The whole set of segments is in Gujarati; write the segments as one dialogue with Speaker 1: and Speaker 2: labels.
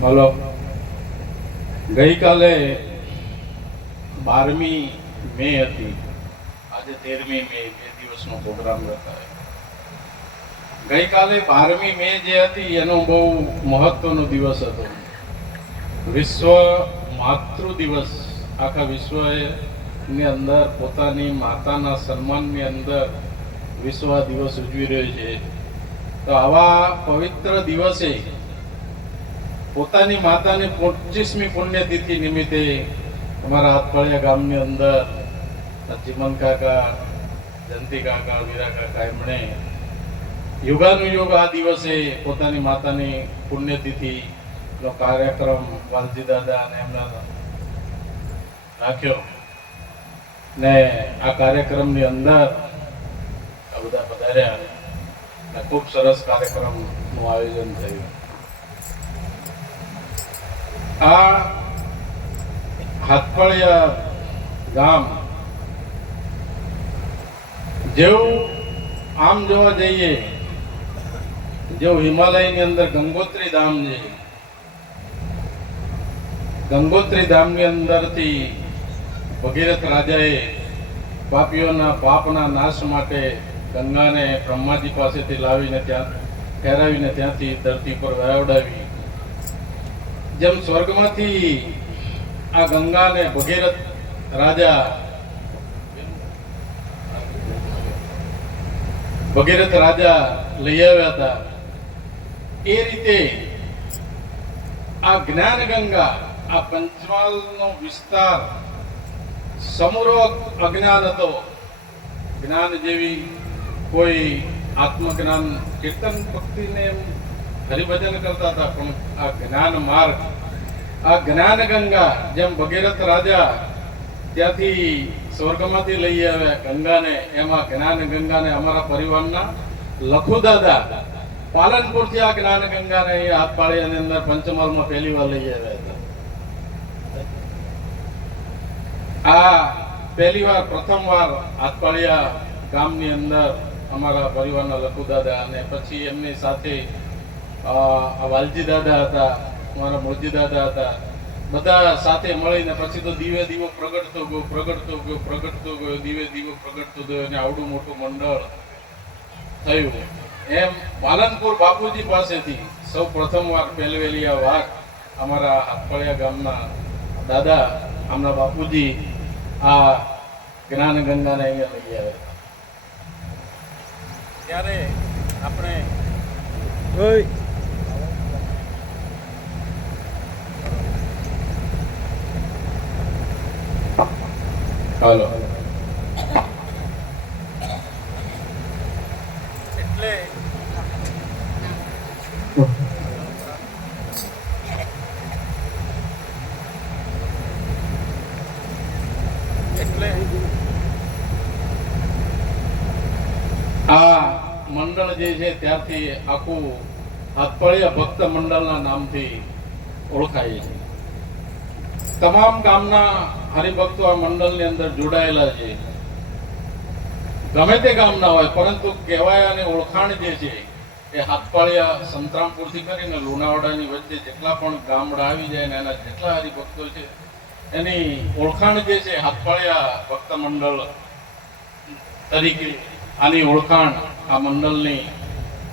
Speaker 1: બોલો ગઈકાલે બારમી મે હતી. આજે તેરમી મે, બે દિવસનો પ્રોગ્રામ રખાય. ગઈકાલે બારમી મે જે હતી, એનો બહુ મહત્વનો દિવસ હતો. વિશ્વ માતૃ દિવસ. આખા વિશ્વની અંદર પોતાની માતાના સન્માનની અંદર વિશ્વ દિવસ ઉજવી રહ્યો છે. તો આવા પવિત્ર દિવસે પોતાની માતાની પચીસમી પુણ્યતિથિ નિમિત્તે અમારા હાથફળિયા ગામની અંદર જીમન કાકા, જયંતિ કાકા, વીરા કાકા, એમણે યુગાનુયુગ આ દિવસે પોતાની માતાની પુણ્યતિથિનો કાર્યક્રમ વાલજી દાદા અને એમના રાખ્યો ને આ કાર્યક્રમની અંદર આ બધા પધાર્યા ખૂબ સરસ કાર્યક્રમનું આયોજન થયું. આ હાથપળિયા ગામ જેવું આમ જોવા જઈએ, જેવું હિમાલયની અંદર ગંગોત્રી ધામ છે. ગંગોત્રી ધામની અંદરથી ભગીરથ રાજાએ પાપીઓના પાપના નાશ માટે ગંગાને બ્રહ્માજી પાસેથી લાવીને ત્યાં ઠેરાવીને ત્યાંથી ધરતી પર વહાવડાવી. જેમ સ્વર્ગમાંથી આ ગંગાને ભગીરથ રાજા ભગીરથ રાજા લઈ આવ્યા હતા, એ રીતે આ જ્ઞાન ગંગા, આ પંચમહાલનો વિસ્તાર સમૂરો અજ્ઞાન હતો. જ્ઞાન જેવી કોઈ આત્મજ્ઞાન કીર્તન ભક્તિને એમ હરિભજન કરતા હતા, પણ આ જ્ઞાન માર્ગ આ જ્ઞાન ગંગા જેમ ભગીરથ રાજા ત્યાંથી સ્વર્ગમાંથી લઈ આવ્યા ગંગાને, એમાં જ્ઞાન ગંગાને અમારા પરિવારના લખુ દાદા પાલનપુરથી આ જ્ઞાન ગંગાને હાથ પાડી અને અંદર પંચમહાલમાં પહેલી વાર લઈ આવ્યા હતા. આ પહેલી વાર, પ્રથમ વાર હાથપાળિયા ગામની અંદર અમારા પરિવારના લખુ દાદા અને પછી એમની સાથે આ વાલજી દાદા હતા અમારા મોજી દાદા હતા. બધા સાથે મળીને પછી તો દીવે દીવો પ્રગટતો ગયો પ્રગટતો ગયો પ્રગટતો ગયો દીવે દીવો પ્રગટતો ગયો અને આવડું મોટું મંડળ થયું. એમ પાલનપુર બાપુજી પાસેથી સૌ પ્રથમ વાર પહેલવેલી આ વાત અમારા હાથફળિયા ગામના દાદા આમના બાપુજી આ જ્ઞાન ગંગાને અહીંયા લઈ આવ્યા. ત્યારે આપણે હાલો આ મંડળ જે છે ત્યારથી આખું હાથપળિયા ભક્ત મંડળના નામથી ઓળખાય છે. તમામ ગામના હરિભક્તો આ મંડળની અંદર જોડાયેલા છે. ગમે તે ગામના હોય, પરંતુ કહેવાય અને ઓળખાણ જે છે, એ હાથપાળિયા સંતરામપુરથી કરીને લુણાવાડાની વચ્ચે જેટલા પણ ગામડા આવી જાય ને એના જેટલા હરિભક્તો છે, એની ઓળખાણ જે છે હાથપાળિયા ભક્ત મંડળ તરીકે આની ઓળખાણ આ મંડળની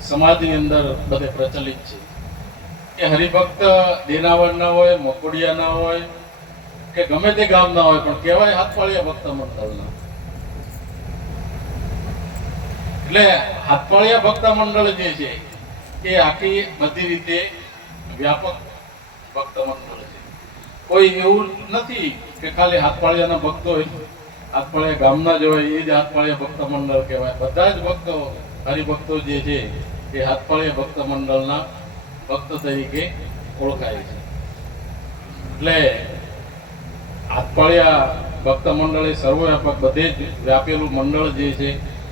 Speaker 1: સમાજની અંદર બધે પ્રચલિત છે. એ હરિભક્ત દેનાવડના હોય મકોડિયાના હોય કે ગમે તે ગામના હોય, પણ કહેવાય હાથપાળિયા ભક્ત મંડળના. એટલે હાથપાળિયા ભક્ત મંડળ જે છે, એ આખી બધી રીતે વ્યાપક ભક્ત મંડળ છે. કોઈ એવું નથી કે ખાલી હાથપાળિયાના ભક્તો હોય. હાથપાળિયા ગામના જ હોય, એ જ હાથપાળિયા ભક્ત મંડળ કહેવાય. બધા જ ભક્તો, હરિભક્તો જે છે, એ હાથપાળિયા ભક્ત મંડળના ભક્ત તરીકે ઓળખાય છે. એટલે હાથપાળિયા ભક્ત મંડળે સર્વવ્યાપક બધે જ વ્યાપેલું મંડળ જે છે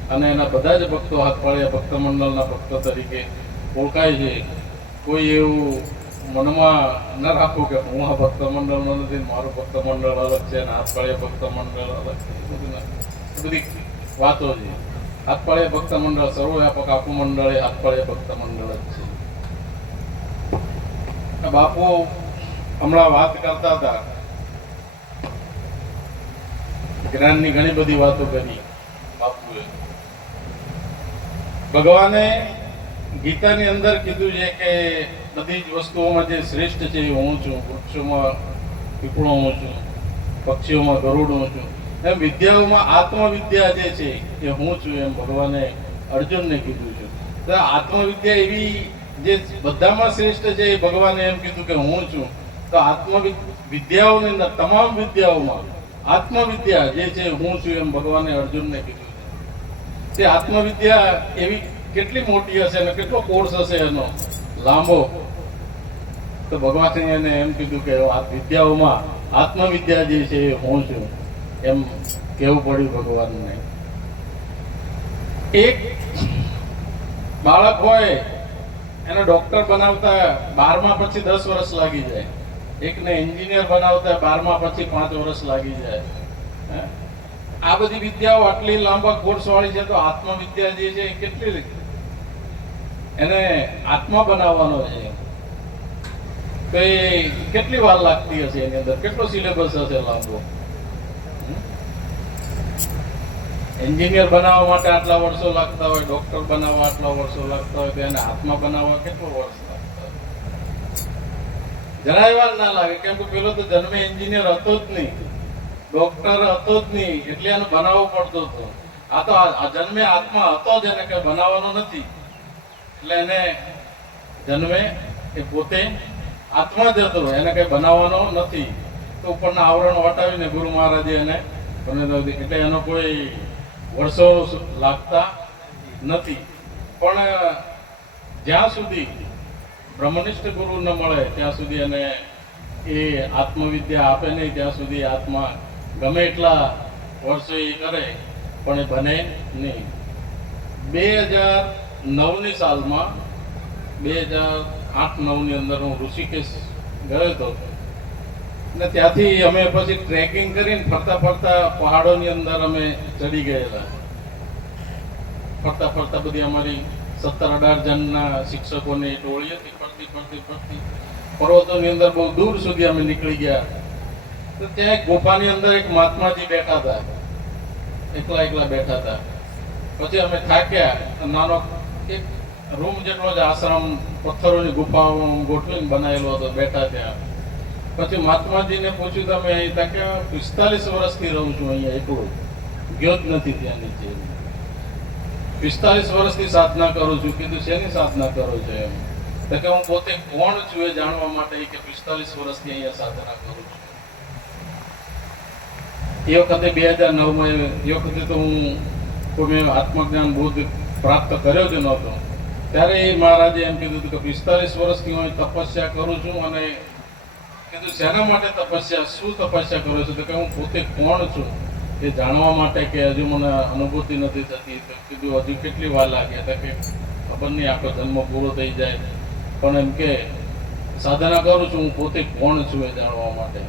Speaker 1: અને એના બધા જ ભક્તો હાથપાળિયા ભક્ત મંડળના ભક્તો તરીકે ઓળખાય છે. કોઈ એવું મનમાં ન રાખવું કે હું આ ભક્ત મંડળનો નથી, મારું ભક્ત મંડળ અલગ છે અને હાથપાળિયા ભક્ત મંડળ અલગ છે. બધું વાતો છે. હાથપાળિયા ભક્ત મંડળ સર્વવ્યાપક આખું મંડળ એ હાથપાળિયા ભક્ત મંડળ જ છે. બાપુ હમણાં વાત કરતા હતા. જ્ઞાનની ઘણી બધી વાતો કરી. ભગવાને ગીતાની અંદર કીધું છે કે બધી જ વસ્તુઓમાં જે શ્રેષ્ઠ છે એ હું છું, વૃક્ષોમાં પીપળો હું છું, પક્ષીઓમાં ગરુડ હું છું. એમ વિદ્યાઓમાં આત્મવિદ્યા જે છે એ હું છું એમ ભગવાને અર્જુનને કીધું છે. તો આત્મવિદ્યા એવી જે બધામાં શ્રેષ્ઠ છે એ ભગવાને એમ કીધું કે હું છું. તો આત્મવિદ્યાઓની તમામ વિદ્યાઓમાં આત્મવિદ્યા જે છે, હું છું એમ ભગવાને અર્જુનને કીધું તે આત્મવિદ્યા એવી કેટલી મોટી હશે અને કેટલો કોર્સ હશે એનો? લાંબો. તો ભગવાને એને એમ કીધું કે આ વિદ્યાઓમાં આત્મવિદ્યા જે છે, એ હું છું એમ કેવું પડ્યું ભગવાનને. એક બાળક હોય, એને ડોક્ટર બનાવતા બારમા પછી દસ વર્ષ લાગી જાય. એકને એન્જિનિયર બનાવતા બારમા પછી પાંચ વર્ષ લાગી જાય. આ બધી વિદ્યાઓ આટલી લાંબા કોર્સ વાળી છે તો આત્મવિદ્યા જે છે એ કેટલી એને આત્મા બનાવવાનો છે. કેટલી વાર લાગતી હશે એની અંદર? કેટલો સિલેબસ હશે લાંબો? એન્જિનિયર બનાવવા માટે આટલા વર્ષો લાગતા હોય ડોક્ટર બનાવવા આટલા વર્ષો લાગતા હોય, તો એને આત્મા બનાવવા કેટલો વર્ષ જરાય વાર ના લાગે, કેમ કે પેલો તો જન્મે એન્જિનિયર હતો જ નહીં. ડોક્ટર હતો જ નહીં, એટલે એને બનાવવો પડતો હતો. આ તો આ જન્મે આત્મા હતો જ એને કઈ બનાવવાનો નથી. એટલે એને જન્મે એ પોતે આત્મા જ હતો, એને કઈ બનાવવાનો નથી. તો ઉપરના આવરણ વટાવીને ગુરુ મહારાજે એને. એટલે એનો કોઈ વર્ષો લાગતા નથી. પણ જ્યાં સુધી બ્રહ્મનિષ્ઠ ગુરુ ન મળે ત્યાં સુધી એને એ આત્મવિદ્યા આપે નહીં, ત્યાં સુધી આત્મા ગમે એટલા વર્ષે એ કરે, પણ એ બને નહીં. બે હજાર નવની સાલમાં, બે હજાર આઠ નવની અંદર હું ઋષિકેશ ગયો હતો. ને ત્યાંથી અમે પછી ટ્રેકિંગ કરીને ફરતા ફરતા પહાડોની અંદર અમે ચડી ગયેલા. ફરતા ફરતા બધી અમારી સત્તર અઢાર જણના શિક્ષકોની ટોળી હતી ફરતી ફરતી ફરતી પર્વતોની અંદર બહુ દૂર સુધી અમે નીકળી ગયા તો ત્યાં એક ગુફાની અંદર એક મહાત્માજી બેઠા હતા એકલા એકલા બેઠા હતા પછી અમે થાક્યા નાનો એક રૂમ જેટલો જ આશ્રમ પથ્થરોની ગુફાઓ ગોઠવીને બનાવેલો હતો બેઠા ત્યાં પછી મહાત્માજીને પૂછ્યું તમે અહીં ત્યાં કે પિસ્તાલીસ વર્ષથી રહું છું અહીંયા એકલો ગયો જ નથી ત્યાં નીચે પિસ્તાલીસ વર્ષથી સાધના કરું છું કીધું શેની સાધના કરો છો એમ કે હું પોતે કોણ છું એ જાણવા માટે કે પિસ્તાલીસ વર્ષથી અહીંયા સાધના કરું છું. એ વખતે બે હજાર નવમાં એ વખતે તો હું કોઈ આત્મજ્ઞાન બોધ પ્રાપ્ત કર્યો જ નહોતો. ત્યારે એ મહારાજે એમ કીધું હતું કે પિસ્તાલીસ વર્ષથી હું તપસ્યા કરું છું અને કીધું, શેના માટે તપસ્યા? શું તપસ્યા કરો છો? તો કે હું પોતે કોણ છું. એ જાણવા માટે કે હજુ મને અનુભૂતિ નથી થતી. કીધું, હજુ કેટલી વાર લાગે તો કે, ખબર નહીં આપણો જન્મ પૂરો થઈ જાય. પણ એમ કે સાધના કરું છું, હું પોતે કોણ છું એ જાણવા માટે.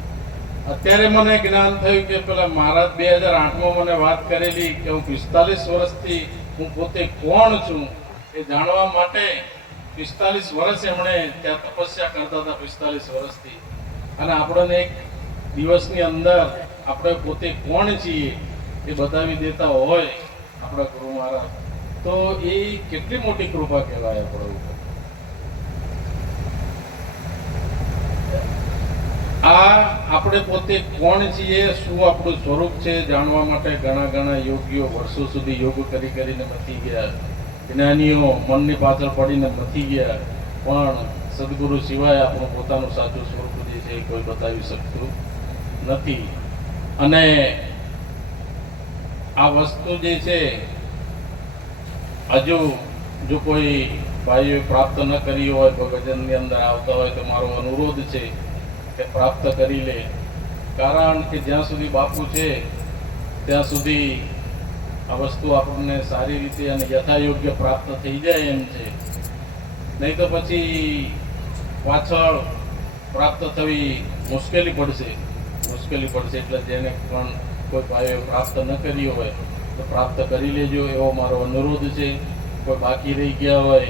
Speaker 1: અત્યારે મને જ્ઞાન થયું કે પેલા મહારાજ બે હજાર આઠમાં મને વાત કરેલી કે હું પિસ્તાલીસ વર્ષથી હું પોતે કોણ છું એ જાણવા માટે પિસ્તાલીસ વર્ષ એમણે ત્યાં તપસ્યા કરતા હતા પિસ્તાલીસ વર્ષથી. અને આપણને એક દિવસની અંદર આપણે પોતે કોણ છીએ એ બતાવી દેતા હોય આપણા ગુરુ મહારાજ. તો એ કેટલી મોટી કૃપા કહેવાય આપણા? ઉપર આ આપણે પોતે કોણ છીએ, શું આપણું સ્વરૂપ છે, જાણવા માટે ઘણા ઘણા યોગીઓ વર્ષો સુધી યોગ કરી કરીને મથી ગયા. જ્ઞાનીઓ મનની પાછળ પડીને મથી ગયા. પણ સદગુરુ સિવાય આપણું પોતાનું સાચું સ્વરૂપ જે છે એ કોઈ બતાવી શકતું નથી. અને આ વસ્તુ જે છે, હજુ જો કોઈ ભાઈઓ પ્રાપ્ત ન કરી હોય ભગજનની અંદર આવતા હોય તો મારો અનુરોધ છે કે પ્રાપ્ત કરી લે. કારણ કે જ્યાં સુધી બાપુ છે, ત્યાં સુધી આ વસ્તુ આપણને સારી રીતે અને યથાયોગ્ય પ્રાપ્ત થઈ જાય એમ છે. નહીં તો પછી પાછળ પ્રાપ્ત થવી મુશ્કેલી પડશે. મુશ્કેલી પડશે એટલે જેને પણ કોઈ પાયો પ્રાપ્ત ન કરી હોય, તો પ્રાપ્ત કરી લેજો એવો મારો અનુરોધ છે. કોઈ બાકી રહી ગયા હોય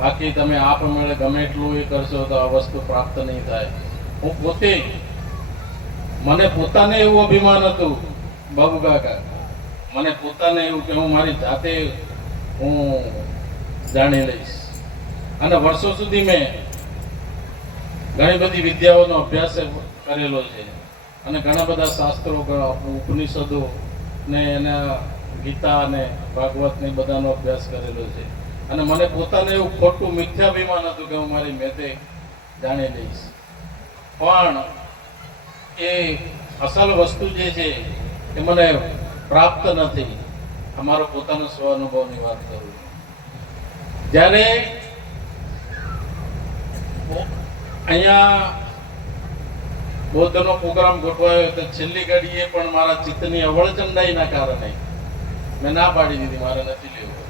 Speaker 1: બાકી તમે આ પ્રમાણે ગમે એટલું એ કરશો તો આ વસ્તુ પ્રાપ્ત નહીં થાય. હું પોતે મને પોતાને એવું અભિમાન હતું, બાબુ કાકા, મને પોતાને એવું કે હું મારી જાતે હું જાણી લઈશ. અને વર્ષો સુધી મેં ઘણી બધી વિદ્યાઓનો અભ્યાસ કરેલો છે. અને ઘણા બધા શાસ્ત્રો ઉપનિષદો ને એના ગીતા અને ભાગવત ને બધાનો અભ્યાસ કરેલો છે. અને મને પોતાને એવું ખોટું મિથ્યાભિમાન હતું કે હું મારી મેતે જાણી લઈશ. પણ એ અસલ વસ્તુ જે છે એ મને પ્રાપ્ત નથી. અમારો પોતાનો સ્વ અનુભવની વાત કરું. જ્યારે અહીંયા બૌદ્ધનો પ્રોગ્રામ ગોઠવાયો તો છેલ્લી ઘડીએ પણ મારા ચિત્તની અવળચંડાઈના કારણે મેં ના પાડી દીધી, મારે નથી લેવું.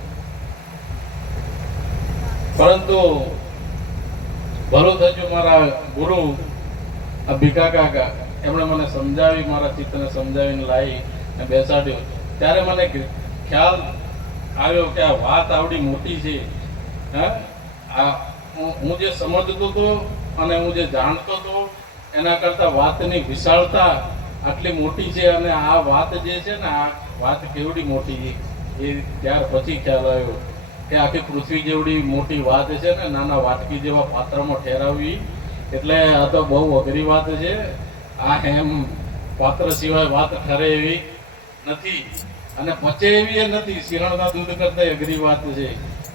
Speaker 1: પરંતુ ભલું થયું મારા ગુરુ ભીખા કાકા. એમણે મને સમજાવી, મારા ચિત્તને સમજાવીને લાવી અને બેસાડ્યો. ત્યારે મને ખ્યાલ આવ્યો કે આ વાત આવડી મોટી છે. હે? આ હું જે સમજતો હતો અને હું જે જાણતો હતો, એના કરતાં વાતની વિશાળતા આટલી મોટી છે અને આ વાત જે છે ને, આ વાત કેવડી મોટી એ ત્યાર પછી ખ્યાલ આવ્યો. કે આખી પૃથ્વી જેવડી મોટી વાત છે ને, નાના વાટકી જેવા પાત્રમાં ઠેરાવવી, એટલે આ તો બહુ અઘરી વાત છે. આ એમ પાત્ર સિવાય વાત ઠરે એવી નથી. અને પચે એવી એ નથી સિંહણના દૂધ કરતા અઘરી વાત છે.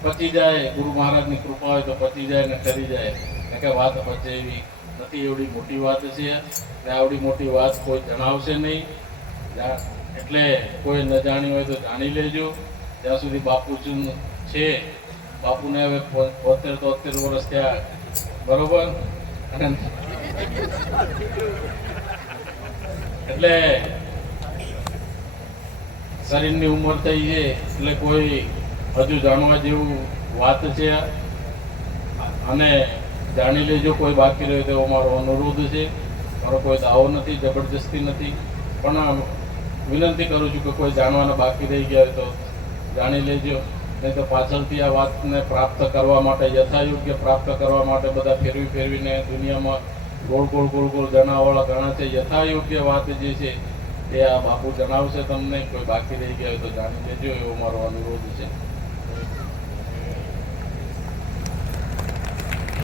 Speaker 1: પચી જાય, ગુરુ મહારાજની કૃપા હોય તો પચી જાય ને ઠરી જાય. ને કે વાત પચે એવી નથી, એવડી મોટી વાત છે. ને આવડી મોટી વાત કોઈ જણાવશે નહીં. એટલે કોઈ ન જાણી હોય તો જાણી લેજો. ત્યાં સુધી બાપુ છું. બાપુને હવે બોતેર તોતેર વર્ષ થયા. બરોબર? એટલે શરીરની ઉંમર થઈ છે. એટલે કોઈ હજુ જાણવા જેવું વાત છે. અને જાણી લેજો, કોઈ બાકી રહ્યો તેવો મારો અનુરોધ છે. મારો કોઈ દાવો નથી, જબરજસ્તી નથી. પણ વિનંતી કરું છું કે કોઈ જાણવાના બાકી રહી ગયા હોય તો જાણી લેજો. નહીં તો પાછળથી આ વાતને પ્રાપ્ત કરવા માટે, યથાયોગ્ય પ્રાપ્ત કરવા માટે બધા ફેરવી ફેરવીને દુનિયામાં ગોળ ગોળ ગોળ ગોળ જણાવવાળા ઘણા છે. યથાયોગ્ય વાત જે છે, એ આ બાપુ જણાવશે તમને. કોઈ બાકી રહી ગયા હોય તો જાણી લેજો, એવો મારો અનુરોધ છે.